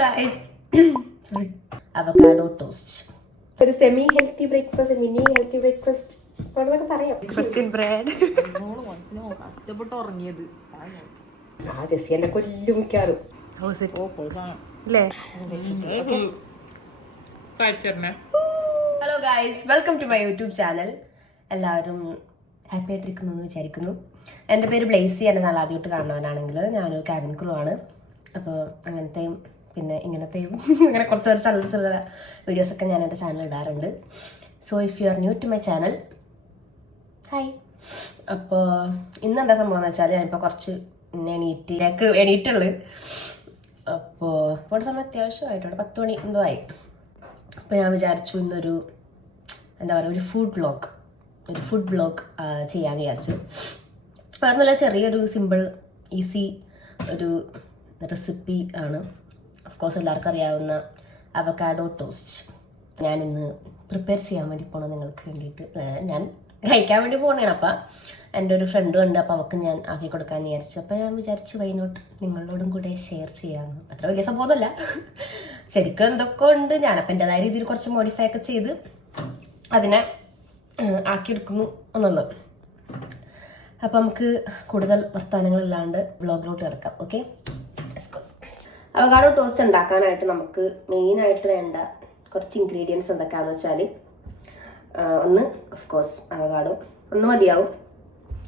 guys. Avocado toast. ഒരു semi healthy breakfast, mini healthy breakfast പറയാം. Breakfast bread. കഷ്ടപ്പെട്ട് ഉറങ്ങിയത് ജെസ്സി എന്നെ കൊല്ലും മിക്കാറും. Hello guys, welcome to my YouTube channel. എല്ലാവരും ഹാപ്പി ആയിട്ടിരിക്കുന്നു എന്ന് വിചാരിക്കുന്നു. എൻ്റെ പേര് ബ്ലേസി. എൻ്റെ ചാനൽ ആദ്യമായിട്ട് കാണുന്നവരാണെങ്കിൽ ഞാനൊരു ക്യാബിൻ ക്രൂ ആണ്. അപ്പോൾ അങ്ങനത്തെയും പിന്നെ ഇങ്ങനത്തെയും അങ്ങനെ കുറച്ച് ചലച്ചിലുള്ള വീഡിയോസൊക്കെ ഞാൻ എൻ്റെ ചാനൽ ഇടാറുണ്ട്. So if you are new to my channel, hi. അപ്പോൾ ഇന്ന് എന്താ സംഭവം എന്ന് വെച്ചാൽ ഞാനിപ്പോൾ കുറച്ച് എണീറ്റുള്ളത്. അപ്പോൾ ഒരു സമയം അത്യാവശ്യമായിട്ടുണ്ട്, 10 മണി എന്തോ ആയി. അപ്പോൾ ഞാൻ വിചാരിച്ചു ഇന്നൊരു എന്താ പറയുക ഒരു ഫുഡ് ബ്ലോഗ് ചെയ്യാൻ വിചാരിച്ചു. വേറെ നല്ല ചെറിയൊരു സിമ്പിൾ ഈസി ഒരു റെസിപ്പി ആണ്. ഓഫ്കോഴ്സ് എല്ലാവർക്കും അറിയാവുന്ന അവക്കാഡോ ടോസ്റ്റ് ഞാനിന്ന് പ്രിപ്പയർ ചെയ്യാൻ വേണ്ടി പോകണം നിങ്ങൾക്ക് വേണ്ടിയിട്ട്. ഞാൻ കഴിക്കാൻ വേണ്ടി പോകണേണ്. അപ്പം എൻ്റെ ഒരു ഫ്രണ്ടും ഉണ്ട്, അപ്പോൾ അവൾക്ക് ഞാൻ ആക്കി കൊടുക്കാൻ വിചാരിച്ചു. അപ്പോൾ ഞാൻ വിചാരിച്ചു വൈനോട്ട് നിങ്ങളോടും കൂടെ ഷെയർ ചെയ്യാമെന്ന്. അത്ര വലിയ സംഭവമൊന്നുമല്ല, ശരിക്കും എന്തൊക്കെ ഉണ്ട്. ഞാനപ്പോൾ എൻ്റെതായ രീതിയിൽ കുറച്ച് മോഡിഫൈ ഒക്കെ ചെയ്ത് അതിനെ ആക്കിയെടുക്കുന്നു എന്നുള്ളത്. അപ്പം നമുക്ക് കൂടുതൽ വർത്തമാനങ്ങളില്ലാണ്ട് വ്ളോഗിലോട്ട് കിടക്കാം. ഓക്കെ, അവകാഡോ ടോസ്റ്റ് ഉണ്ടാക്കാനായിട്ട് നമുക്ക് മെയിനായിട്ട് വേണ്ട കുറച്ച് ഇൻഗ്രീഡിയൻസ് എന്തൊക്കെയാണെന്ന് വെച്ചാൽ, ഒന്ന് ഓഫ്കോഴ്സ് അവകാഡോ ഒന്ന് മതിയാവും.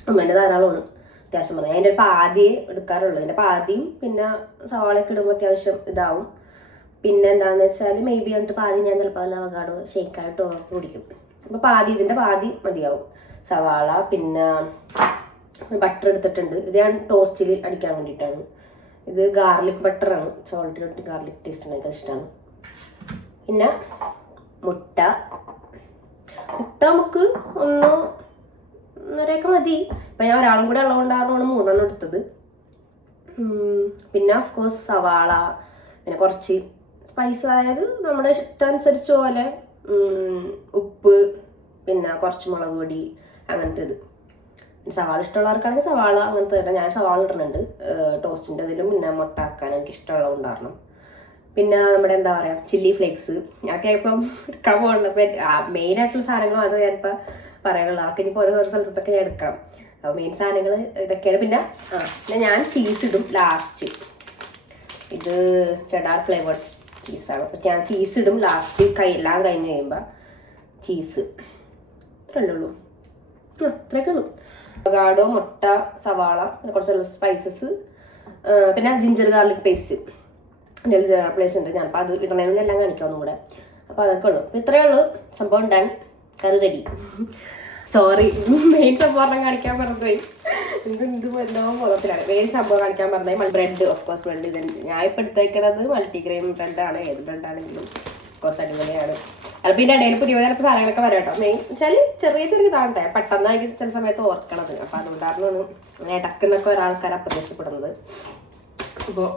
അമ്മേൻ്റെ ധാരാളമാണ് അത്യാവശ്യം പറഞ്ഞാൽ. അതിൻ്റെ ഒരു പാതിയെ എടുക്കാറുള്ളൂ. അതിൻ്റെ പാതിയും പിന്നെ സവാളയൊക്കെ ഇടുമ്പോൾ അത്യാവശ്യം ഇതാവും. പിന്നെ എന്താണെന്ന് വെച്ചാൽ മേ ബി എന്നിട്ട് പാതി ഞാൻ ചിലപ്പോൾ അവകാഡോ ഷേക്കായിട്ട് കുടിക്കും. അപ്പോൾ ഇതിൻ്റെ പാതി മതിയാവും. സവാള പിന്നെ ബട്ടർ എടുത്തിട്ടുണ്ട്. ഇത് ഞാൻ ടോസ്റ്റിൽ അടിക്കാൻ വേണ്ടിയിട്ടാണ്. ഇത് ഗാർലിക് ബട്ടറാണ്, സോൾട്ട് ഗാർലിക് ടേസ്റ്റ് എനിക്ക് ഇഷ്ടമാണ്. പിന്നെ മുട്ട നമുക്ക് 1.5 മതി. ഇപ്പം ഞാൻ ഒരാളും കൂടെ ഉള്ളതുകൊണ്ടാണ് 3 എടുത്തത്. പിന്നെ ഓഫ്കോഴ്സ് സവാള, പിന്നെ കുറച്ച് സ്പൈസ്, അതായത് നമ്മുടെ ഇഷ്ടമനുസരിച്ച് പോലെ ഉപ്പ്, പിന്നെ കുറച്ച് മുളക് പൊടി അങ്ങനത്തെ ഇത്. സവാള ഇഷ്ടമുള്ളവർക്കാണെങ്കിൽ സവാള അങ്ങനത്തെ തന്നെ. ഞാൻ സവാള ഇടുന്നുണ്ട് ടോസ്റ്റിൻ്റെ ഇതിലും. പിന്നെ മുട്ട ആക്കാൻ എനിക്ക് ഇഷ്ടമുള്ളത് ഉണ്ടായിരുന്നു. പിന്നെ നമ്മുടെ എന്താ പറയുക ചില്ലി ഫ്ലേക്സ്. ഞാനൊക്കെ ഇപ്പം എടുക്കാൻ പോകുന്നത്. ഇപ്പം മെയിനായിട്ടുള്ള സാധനങ്ങളും അത് ഞാനിപ്പോൾ പറയാനുള്ളത്. അതൊക്കെ ഇനിയിപ്പോൾ ഓരോ സ്ഥലത്തൊക്കെ ഞാൻ എടുക്കണം. അപ്പോൾ മെയിൻ സാധനങ്ങൾ ഇതൊക്കെയാണ്. പിന്നെ ഞാൻ ചീസ് ഇടും ലാസ്റ്റ്. ഇത് ചെഡാർ ഫ്ലേവേർഡ് ചീസാണ്. അപ്പോൾ ഞാൻ ചീസ് ഇടും ലാസ്റ്റ്. എല്ലാം കഴിഞ്ഞ് കഴിയുമ്പോൾ ചീസ്. ഇത്രയല്ലേ ഉള്ളൂ, ഇത്രയൊക്കെ ഉള്ളൂ. അവകാഡോ, മുട്ട, സവാള, പിന്നെ കുറച്ച് സ്പൈസസ്, പിന്നെ ജിഞ്ചർ ഗാർലിക് പേസ്റ്റ്. എൻ്റെ പ്ലേസ് ഉണ്ട്. ഞാനിപ്പോൾ അത് ഇടണമെന്ന് എല്ലാം കാണിക്കാം ഒന്നും കൂടെ. അപ്പോൾ അതൊക്കെ ഉള്ളൂ. അപ്പോൾ ഇത്രയേ ഉള്ളൂ സംഭവം. ഡൺ, കറി റെഡി. സോറി, മെയിൻ സംഭവം കാണിക്കാൻ പറഞ്ഞുപോയി. എന്ത് എല്ലാ മുഖത്തിലാണ് മെയിൻ സംഭവം കാണിക്കാൻ പറഞ്ഞത്. Bread, of course bread. ഇത് ഞാൻ ഇപ്പോൾ എടുത്തേക്കുന്നത് മൾട്ടിഗ്രെയിൻ ബ്രെഡാണ്. ഏത് ബ്രെഡാണെങ്കിലും ഓഫ്കോഴ്സ് അടിപൊളിയാണ്. അപ്പോൾ ഇതിൻ്റെ ഇടയിൽ പുതിയ ചിലപ്പോൾ സാധനങ്ങളൊക്കെ വരാം കേട്ടോ. മെയിൻ വെച്ചാൽ ചെറിയ ഇതാവട്ടെ, പെട്ടെന്നായിരിക്കും ചില സമയത്ത് ഓർക്കണത്. അപ്പോൾ അതുകൊണ്ടാണ് ഇടക്കുന്നൊക്കെ ഒരാൾക്കാർ അപ്രത്യക്ഷപ്പെടുന്നത്. ഇപ്പോൾ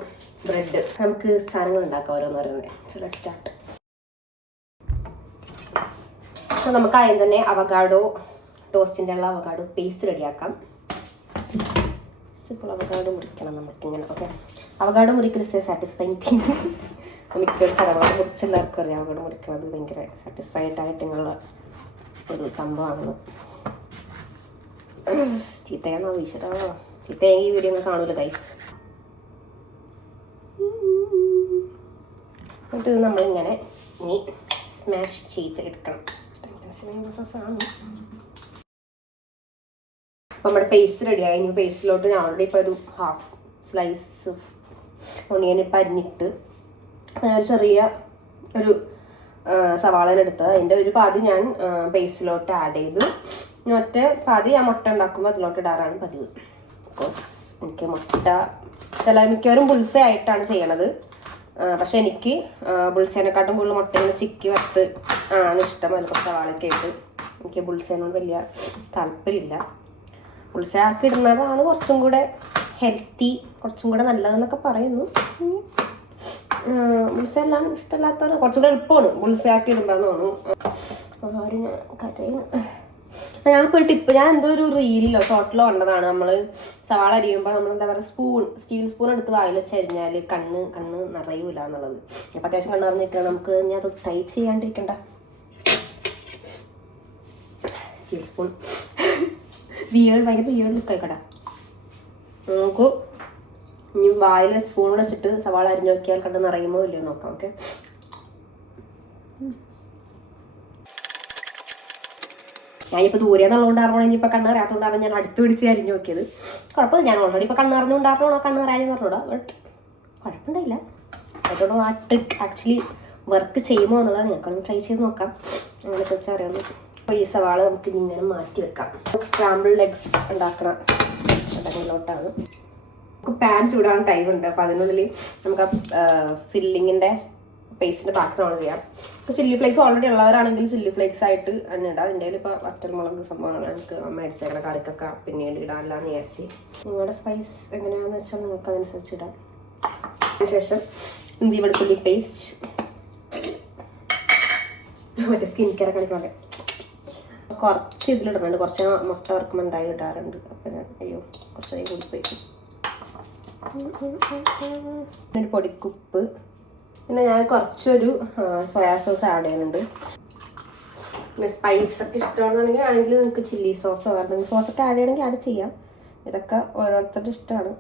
ബ്രെഡ് നമുക്ക് സാധനങ്ങൾ ഉണ്ടാക്കാം ഓരോന്ന് പറയുന്നത്. സ്റ്റാർട്ട്. അപ്പോൾ നമുക്ക് ആദ്യം തന്നെ അവകാഡോ ടോസ്റ്റിൻ്റെ ഉള്ള അവകാഡോ പേസ്റ്റ് റെഡിയാക്കാം. ഇപ്പോൾ അവകാഡോ മുറിക്കണം നമുക്കിങ്ങനെ. ഓക്കെ, അവകാഡോ മുറിക്കൽ സാറ്റിസ്ഫൈങ് തിങ്. മിക്ക അവകാഡോ മുറിച്ചെല്ലാവർക്കും അറിയാം. അവകാഡോ മുറിക്കുന്നത് ഭയങ്കര സാറ്റിസ്ഫൈഡ് ആയിട്ടുള്ള ഒരു സംഭവമാണ്. ചീത്തയാണോ ഈശ്വരാ, ചീത്തയായി ഈ വീഡിയോ ഒന്നും കാണൂല ഗൈസ്. എന്നിട്ട് നമ്മളിങ്ങനെ ഇനി സ്മാഷ് ചെയ്ത് എടുക്കണം. അപ്പം നമ്മുടെ പേസ്റ്റ് റെഡിയായി. ഇനി പേസ്റ്റിലോട്ട് ഞാൻ ഓൾറെഡി ഇപ്പോൾ ഒരു ഹാഫ് സ്ലൈസ് ഒണിയൻ ഇപ്പം അരിഞ്ഞിട്ട് ഞാനൊരു ചെറിയ ഒരു സവാളനെടുത്ത് അതിൻ്റെ ഒരു പാതി ഞാൻ പേസ്റ്റിലോട്ട് ആഡ് ചെയ്ത് ഒറ്റ പാതി ഞാൻ മുട്ട ഉണ്ടാക്കുമ്പോൾ അതിലോട്ട് ഇടാറാണ് പതിവ്. ബിക്കോസ് എനിക്ക് മുട്ട മിക്കവരും ബുൾസ ആയിട്ടാണ് ചെയ്യണത്. പക്ഷെ എനിക്ക് ബുൾസേനെക്കാട്ടും കൂടുതൽ മുട്ടയിൽ ചിക്കി വറുത്ത് ആണ് ഇഷ്ടം. അതിൽ കുറച്ച് സവാളയൊക്കെ ഇട്ട്. എനിക്ക് ബുൾസേനോട് വലിയ താല്പര്യമില്ല. ബുൾസ ആക്കി ഇടുന്നതാണ് കുറച്ചും കൂടെ ഹെൽത്തി, കുറച്ചും കൂടെ നല്ലതെന്നൊക്കെ പറയുന്നു. ബുൾസ എല്ലാം ഇഷ്ടമില്ലാത്തവർ കുറച്ചും കൂടെ എളുപ്പമാണ് ബുൾസ ആക്കി ഇടുമ്പോൾ തോന്നുന്നു. ഞങ്ങൾക്ക് ഒരു ടിപ്പ്, ഞാൻ എന്തോ ഒരു റീലിലോ ഷോർട്ടിലോ കണ്ടതാണ്. നമ്മൾ സവാള അരിയുമ്പോൾ നമ്മൾ എന്താ പറയുക, സ്റ്റീൽ സ്പൂൺ എടുത്ത് വായിൽ വെച്ചരിഞ്ഞാൽ കണ്ണ് നിറയൂല എന്നുള്ളത്. അപ്പം അത്യാവശ്യം കണ്ണ് നിറഞ്ഞിരിക്കണം. നമുക്ക് ഞാൻ അത് ട്രൈ ചെയ്യാണ്ടിരിക്കണ്ട. സ്റ്റീൽ സ്പൂൺ ഭയങ്കര വിയേർഡ് ലുക്കായിക്കടാ. നമുക്ക് ഇനി വായിൽ സ്പൂൺ വെച്ചിട്ട് സവാള അരിഞ്ഞ് നോക്കിയാൽ കണ്ണ് നിറയുമോ ഇല്ലയോ നോക്കാം. ഓക്കെ, ഞാനിപ്പോൾ ദൂരെ നിന്നുള്ളതുകൊണ്ടാണോ ഇനിയിപ്പോൾ കണ്ണ് അറിയാത്തതുകൊണ്ടാണ് ഞാൻ അടുത്ത് പിടിച്ച് അരിഞ്ഞ് നോക്കിയത്. കുഴപ്പമില്ല, ഞാൻ ഓൾറെഡി ഇപ്പോൾ കണ്ണ് അറിഞ്ഞുകൊണ്ടാണോ കണ്ണ് അറിയാമെന്ന് പറഞ്ഞൂടാ. ബട്ട് കുഴപ്പമുണ്ടായില്ല. അതുകൊണ്ട് ആ ട്രിക്ക് ആക്ച്വലി വർക്ക് ചെയ്യുമോ എന്നുള്ളത് നിങ്ങൾക്കൊന്ന് ട്രൈ ചെയ്ത് നോക്കാം. അങ്ങനെ കുറിച്ച് അറിയാമെന്ന്. അപ്പോൾ ഈ സവാള നമുക്ക് ഇങ്ങനെ മാറ്റി വെക്കാം. നമുക്ക് സ്ക്രാമ്പിൾഡ് എഗ്സ് ഉണ്ടാക്കണം അതിലോട്ടാണ്. നമുക്ക് പാൻ ചൂടാൻ ടൈം ഉണ്ട്. അപ്പോൾ അതിനുള്ളിൽ നമുക്ക് ആ ഫില്ലിങ്ങിൻ്റെ പേസ്റ്റിൻ്റെ ബാക്കി നമ്മൾ ചെയ്യാം. ഇപ്പോൾ ചില്ലി ഫ്ലേക്സ് ഓൾറെഡി ഉള്ളവരാണെങ്കിൽ ചില്ലി ഫ്ലേക്സ് ആയിട്ട് തന്നെ ഇടാം. അതിൻ്റെ ഇപ്പോൾ വറ്റൽമുളക് സംഭവങ്ങൾ നമുക്ക് മേടിച്ചേക്കണം കറിക്കൊക്കെ പിന്നീട് ഇടാമെല്ലാന്ന് വിചാരിച്ച്. നിങ്ങളുടെ സ്പൈസ് എങ്ങനെയാണെന്ന് വെച്ചാൽ നിങ്ങൾക്ക് അതനുസരിച്ച് ഇടാം. അതിനുശേഷം ഇഞ്ചി വെളുത്തുള്ളി പേസ്റ്റ്, മറ്റേ സ്കിൻ കെയർ കാണിക്കാൻ കുറച്ച് ഇതിലിടുന്നുണ്ട്. കുറച്ച് മുട്ട വറുക്കുമ്പോൾ എന്തായാലും ഇടാറുണ്ട്. അപ്പം ഞാൻ കുറച്ചധികം കൂടിപ്പോയി. ഒരു പൊടിക്കുപ്പ്, പിന്നെ ഞാൻ കുറച്ചൊരു സോയാ സോസ് ആഡ് ചെയ്യുന്നുണ്ട്. പിന്നെ സ്പൈസ് ഒക്കെ ഇഷ്ടമാണെങ്കിൽ നിങ്ങൾക്ക് ചില്ലി സോസോ അല്ലെങ്കിൽ സോസൊക്കെ ആഡ് ചെയ്യണമെങ്കിൽ ആഡ് ചെയ്യാം. ഇതൊക്കെ ഓരോരുത്തരുടെ ഇഷ്ടമാണ്.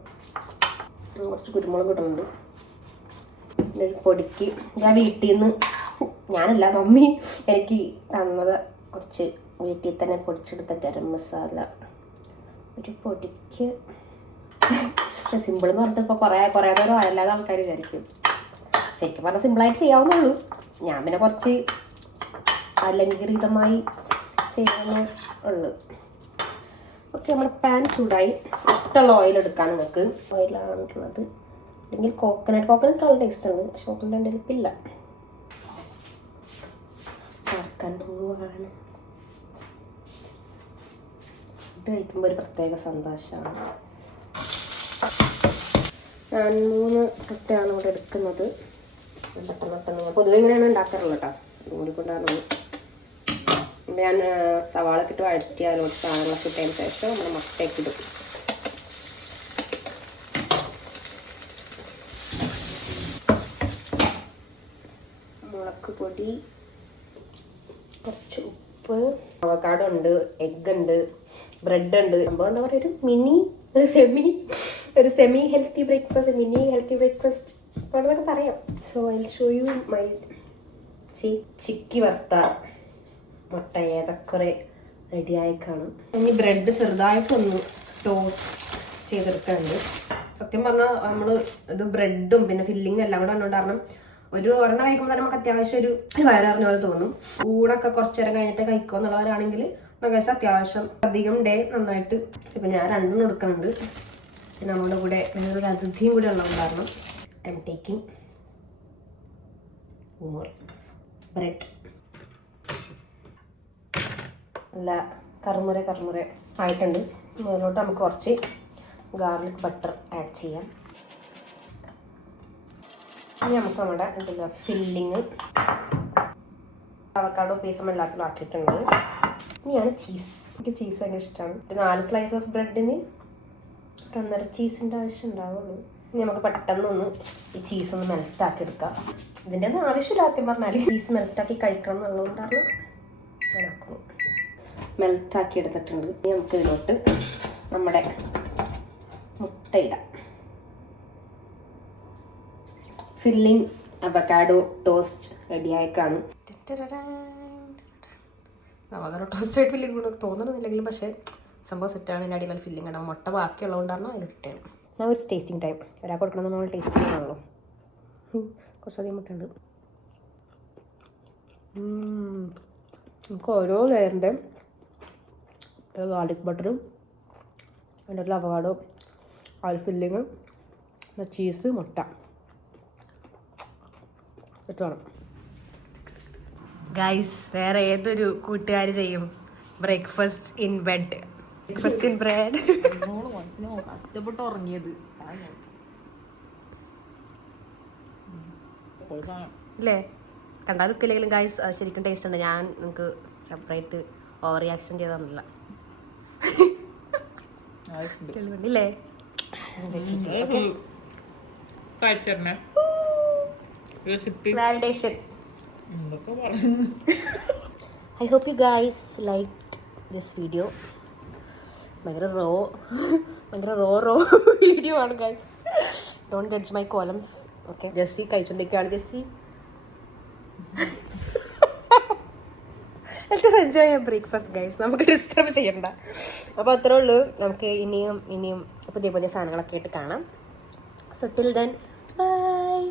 കുറച്ച് കുരുമുളക് ഇടുന്നുണ്ട്. പിന്നെ ഒരു പൊടിക്ക് ഞാൻ വീട്ടിൽ നിന്ന്, ഞാനല്ല മമ്മി എനിക്ക് തന്നത്, കുറച്ച് വീട്ടിൽ തന്നെ പൊടിച്ചെടുത്ത ഗരം മസാല ഒരു പൊടിക്ക്. സിമ്പിൾ എന്ന് പറഞ്ഞിട്ട് ഇപ്പോൾ കുറേ നേരം അല്ലാതെ ആൾക്കാർ വിചാരിക്കും. ശരിക്കും പറഞ്ഞാൽ സിമ്പിളായിട്ട് ചെയ്യാവുന്നുള്ളൂ. ഞാൻ പിന്നെ കുറച്ച് അലങ്കൃതമായി ചെയ്യാനേ ഉള്ളു. ഓക്കെ, നമ്മുടെ പാൻ ചൂടായി. ഇഷ്ടമുള്ള ഓയിൽ എടുക്കാൻ നിങ്ങൾക്ക്. ഓയിലാണുള്ളത് അല്ലെങ്കിൽ കോക്കനട്ട് നല്ല ടേസ്റ്റ് ഉണ്ട്. പക്ഷെ കോക്കനട്ട് എൻ്റെ അടുപ്പില്ല. വറുക്കാൻ പോവാണ്. ഫുഡ് കഴിക്കുമ്പോൾ ഒരു പ്രത്യേക സന്തോഷമാണ്. ഞാൻ 3 മുട്ടയാണ് ഇവിടെ എടുക്കുന്നത്. പെട്ടെന്ന് ഞാൻ പൊതുവെ ഇങ്ങനെയാണ് ഉണ്ടാക്കാറുള്ളത് കേട്ടോ. അതുകൂടി കൊണ്ടാണ് ഞാൻ സവാളൊക്കെ ഇട്ട് വഴറ്റി അതിലോട്ട് സാധനങ്ങളൊക്കെ ഇട്ടതിന് ശേഷം നമ്മൾ മുട്ടയൊക്കെ ഇടും. മുളക് പൊടി, കുറച്ച് ഉപ്പ്, അവക്കാഡോ ഉണ്ട്, എഗ് ഉണ്ട്, ബ്രെഡ് ഉണ്ട്. സംഭവം എന്താ പറയുക, ഒരു semi healthy breakfast, mini healthy breakfast അതൊക്കെ പറയാം. So I show you my ചിക്കി വറുത്ത മുട്ട ഏറെക്കുറെ റെഡിയായി കാണും. ഇനി ബ്രെഡ് ചെറുതായിട്ടൊന്ന് ടോസ്റ്റ് ചെയ്തെടുക്കുന്നുണ്ട്. സത്യം പറഞ്ഞാൽ നമ്മൾ ഇത് ബ്രെഡും പിന്നെ ഫില്ലിങ് എല്ലാം കൂടെ വന്നുകൊണ്ട് കാരണം ഒരു ഒരെണ്ണം കഴിക്കുമ്പോൾ തന്നെ നമുക്ക് അത്യാവശ്യം ഒരു വയറിഞ്ഞ പോലെ തോന്നും. ഊണൊക്കെ കുറച്ചു നേരം കഴിഞ്ഞിട്ട് കഴിക്കുക എന്നുള്ളവരാണെങ്കിൽ അത്യാവശ്യം അധികം ഡേ നന്നായിട്ട്. ഇപ്പം ഞാൻ 2 എടുക്കുന്നുണ്ട്. പിന്നെ നമ്മുടെ കൂടെ വേറൊരു അതിഥിയും കൂടെ ഉള്ളതുകൊണ്ടായിരുന്നു I am taking more bread. നല്ല കറുമുറ ആയിട്ടുണ്ട്. അതിലോട്ട് നമുക്ക് കുറച്ച് ഗാർലിക് ബട്ടർ ആഡ് ചെയ്യാം. ഇനി നമുക്ക് നമ്മുടെ എന്താ ഫില്ലിങ് അവക്കാഡോ പീസും എല്ലാത്തിലും ആക്കിയിട്ടുണ്ട്. ഇനിയാണ് ചീസ്. എനിക്ക് ചീസ് ഭയങ്കര ഇഷ്ടമാണ്. 4 സ്ലൈസ് ഓഫ് ബ്രെഡിന് 1.5 ചീസിൻ്റെ ആവശ്യം ഉണ്ടാവുള്ളൂ. ഇനി നമുക്ക് പെട്ടെന്നൊന്ന് ഈ ചീസ് ഒന്ന് മെൽറ്റാക്കി എടുക്കാം. ഇതിൻ്റെ ഒന്നും ആവശ്യമില്ല സത്യം പറഞ്ഞാൽ. ചീസ് മെൽറ്റാക്കി കഴിക്കണം എന്നുള്ളതുകൊണ്ടാണ് ഞാൻ ആക്കുന്നത്. മെൽറ്റാക്കി എടുത്തിട്ടുണ്ട്. ഇനി നമുക്ക് ഇതിലോട്ട് നമ്മുടെ മുട്ട ഇടാം. ഫില്ലിംഗ് അവക്കാഡോ ടോസ്റ്റ് റെഡിയായി കാണും. അവക്കാഡോ ടോസ്റ്റ് ആയിട്ട് ഫില്ലിംഗ് കൊണ്ട് തോന്നുന്നില്ലെങ്കിലും പക്ഷേ സംഭവം സെറ്റാണ്. ഇതിൻ്റെ അടിയിൽ ഫില്ലിംഗ് ആണ്. മുട്ട ബാക്കിയുള്ളതുകൊണ്ടാണ് അതിലിട്ടാണ്. ഞാൻ ഒരു ടേസ്റ്റിംഗ് ടൈം ഒരാൾ കൊടുക്കണം നമ്മൾ ടേസ്റ്റ് ചെയ്യാണല്ലോ. കുറച്ചധികം മുട്ട ഉണ്ട്. നമുക്ക് ഓരോ ലെയറിൻ്റെ ഗാർലിക് ബട്ടറും അതിൻ്റെ ഉള്ള അവകാഡോ ഓയിൽ ഫില്ലിങ് ചീസ് മുട്ട ഇട്ടാണ്. ഗൈസ്, വേറെ ഏതൊരു കൂട്ടുകാർ ചെയ്യും breakfast in bed, breakfast in bread. കഷ്ടപ്പെട്ട് ഉറങ്ങിയത് ഇല്ലേ? കണ്ടാൽ നിൽക്കില്ലെങ്കിലും ഗൈസ് ശരിക്കും ടേസ്റ്റ് ഉണ്ട്. ഞാൻ നിങ്ങൾക്ക് സെപ്പറേറ്റ് ഓവർ റിയാക്ഷൻ ചെയ്തല്ല തെളിവുണ്ടല്ലേ validation. I hope you guys like this video. ഭയങ്കര റോ വീഡിയോ ആണ് ഗൈസ്. ഡോണ്ട് ജഡ്ജ് മൈ കോലംസ്. ഓക്കെ, ജെസ്സി കഴിച്ചോണ്ടിരിക്കുകയാണ്. ജെസ്സി എല്ലാവരും എൻജോയ് ചെയ്യാം ബ്രേക്ക്ഫാസ്റ്റ് ഗൈസ്, നമുക്ക് ഡിസ്റ്റർബ് ചെയ്യണ്ട. അപ്പോൾ അത്രേ ഉള്ളൂ. നമുക്ക് ഇനിയും പുതിയ പുതിയ സാധനങ്ങളൊക്കെ ആയിട്ട് കാണാം. So till then bye.